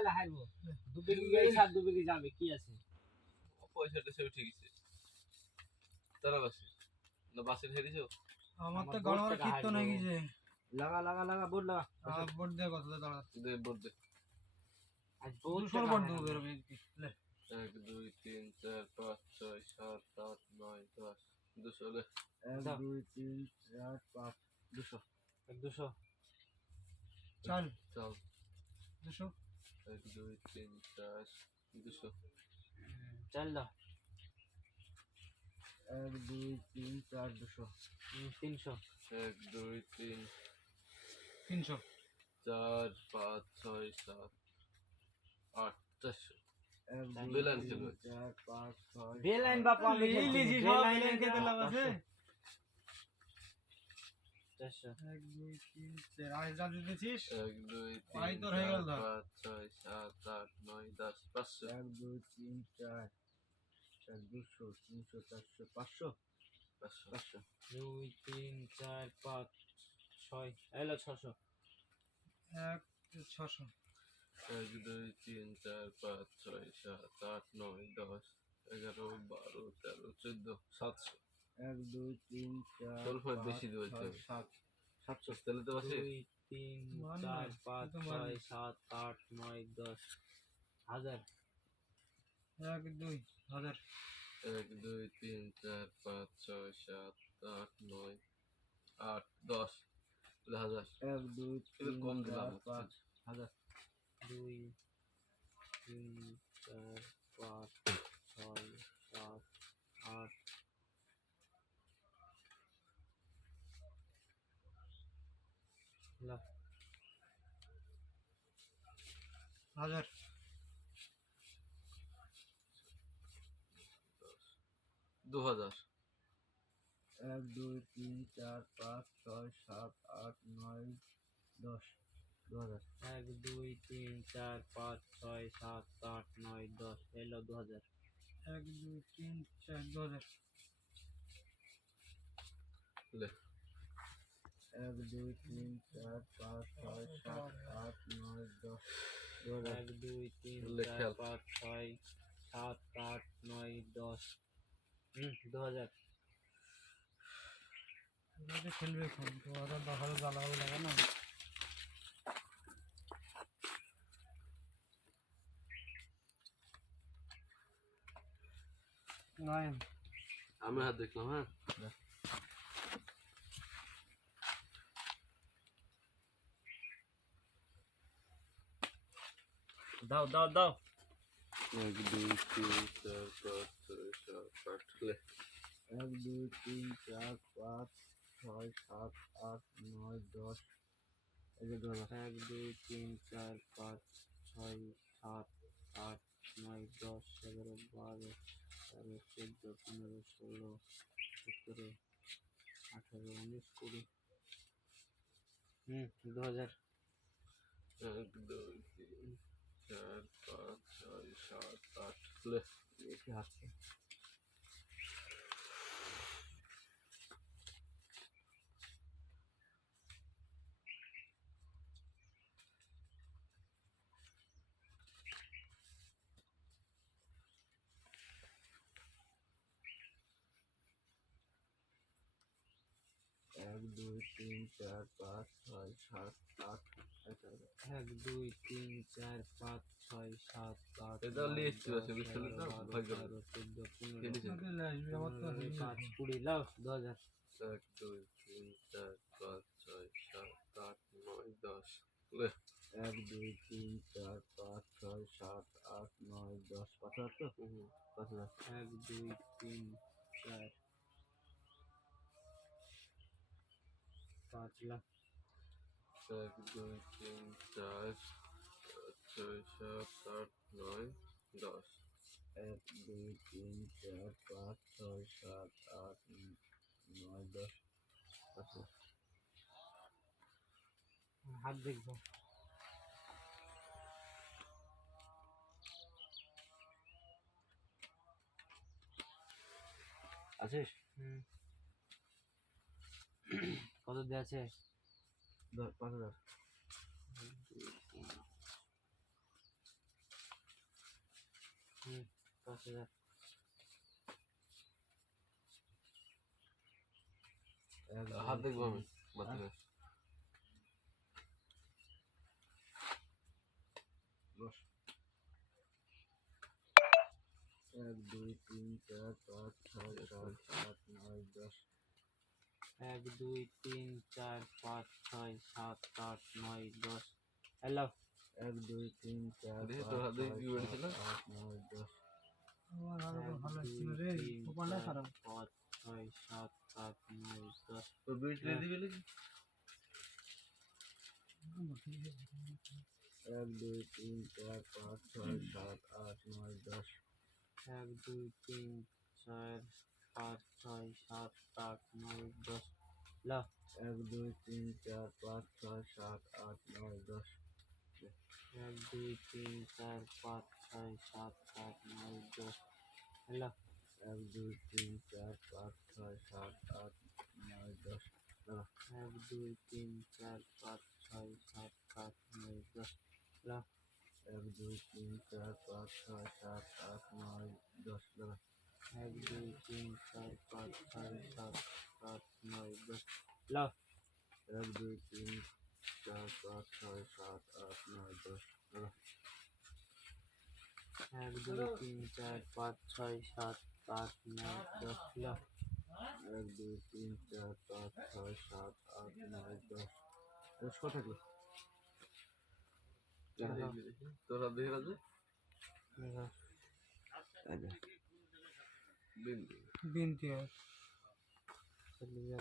লাগাইলে হারবো দু বিঘি গেছে আর দু বিঘি যাবে কি আছে? পয়সাটা সব ঠিক আছে। তারা বাসে। না বাসের হেরেছো আমার তো আমার গড় বোর্ড গড় কীর্তন হয়ে গেছে লাগা লাগা লাগা বোর্ড লাগা। বোর্ড দিয়ে কত দাঁড়া। দে বোর্ড দে। আজ দুশোর টাকা বোর্ড। দেবো বেরোবে লে। এক দুই তিন চার পাঁচ ছয় সাত আট নয় দশ দুশো লে। এক। দুই তিন চার পাঁচ দুশো। এক দুশো। চাল। চল। দুশো। এক দুই তিন চার দুশো চাল দাও এক দুই তিন চার দুশো তিনশো। এক দুই তিন তিনশো। চার পাঁচ ছয় সাত আট চারশো এক দুই দুই লাইন তিন খেলবে। চার পাঁচ ছয় বেলাইন বাপু বেলাইন খেতে লাগাছে। চারশো এক দুই তিন চার। আড়াই যা দিতেছিস এক দুই তিন তোর হয়ে চার গেল। পাঁচ ছয় সাত আট নয় দশ পাঁচশো। এক দুই তিন চার চার দুশো তিনশো চারশো পাঁচশো। পাঁচশো। পাঁচশো। দুই তিন চার পাঁচ ছয়। এলো ছশো। এক ছশো। এক দুই তিন চার পাঁচ ছয় সাত আট নয় দশ এগারো বারো তেরো চোদ্দ সাতশো। এক দুই তিন চার। সাত সাতশো তাহলে তো আছে দুই তিন মান চার পাঁচ এ ছয় সাত আট নয় দশ হাজার। এক দুই হাজার। এক দুই তিন চার পাঁচ ছয় সাত আট নয় আট দশ হাজার। এক দুই কম চার দিলাম। পাঁচ হাজার। দুই তিন চার পাঁচ ছয় সাত আট লাখ হাজার। দু হাজার। এক দুই তিন চার পাঁচ ছয় সাত আট নয় দশ। দু হাজার। এক দুই তিন চার পাঁচ ছয় সাত আট নয় দশ। এলো দু হাজার। এক দুই তিন চার দু হাজার। লে। এক দুই তিন চার পাঁচ ছয় সাত আট নয় দশ দু এক দুই তিন। চার পাঁচ ছয় সাত আট নয় দশ। হুম দু হাজার। খেলবে এখন। দু হাজার দশ হাজার জ্বালা হবে লাগে না? নয় আমি হাত দেখলাম হ্যাঁ? দাও দাও দাও এক দুই তিন চার পাঁচ ছয় সাত আট লে এক দুই তিন চার পাঁচ ছয় সাত আট নয় দশ এই যে দু হাজার এক দুই তিন চার পাঁচ ছয় সাত আট নয় দশ এগারো বারো তেরো চোদ্দ পনেরো ষোলো সতেরো আঠারো উনিশ কুড়ি হুম দু হাজার এক দুই তিন চার পাঁচ ছয় সাত আট লে বেশি হাসছে এক দুই তিন চার পাঁচ ছয় সাত আট এক দুই তিন চার পাঁচ ছয় সাত আট পাঁচ কুড়ি লাও দু হাজার। এক দুই তিন চার পাঁচ ছয় সাত আট নয় দশ। এক দুই তিন চার পাঁচ ছয় সাত আট নয় দশ পাঁচ হাজার তো? পাঁচ হাজার। এক দুই তিন চার পাঁচ লাখ। এক দুই তিন চার ছয় সাত আট নয় দশ এক দুই তিন চার পাঁচ ছয় সাত আট নয় দশ হাজার হাত দেখব। আছিস কত দিয়ে আছে? পাঁচ হাজার। পাঁচ হাজার। এক হাত দুই দেখব আমি তিন, এক দুই তিন চার পাঁচ ছয় সাত আট নয় দশ। এক দুই তিন চার পাঁচ ছয় সাত আট নয় দশ। হ্যালো। এক দুই তিন চার আট নয় দশ। পাঁচ ছয় সাত আট নয় দশ। এক দুই তিন চার পাঁচ ছয় সাত আট নয় দশ। এক দুই তিন চার পাঁচ ছয় সাত আট নয় দশ। লা এক দুই তিন চার পাঁচ ছয় সাত আট নয় দশ। এক দুই তিন চার পাঁচ ছয় সাত আট নয় দশ। হ্যালো এক দুই তিন চার পাঁচ ছয় সাত আট নয় দশ। এক দুই তিন চার পাঁচ ছয় সাত আট নয় দশ। হ্যালো এক দুই তিন চার পাঁচ ছয় সাত আট নয় দশ। এক দুই তিন চার পাঁচ ছয় সাত আট নয় দশ হ্যালো এক দুই তিন চার পাঁচ ছয় সাত আট নয় দশ এক দুই তিন চার পাঁচ ছয় সাত আট নয় দশ হ্যালো এক দুই তিন চার পাঁচ ছয় সাত আট নয় দশ। দশ কথা কি। তোর দেখে রাজু বিন্দু বিনতি হয় চলে যা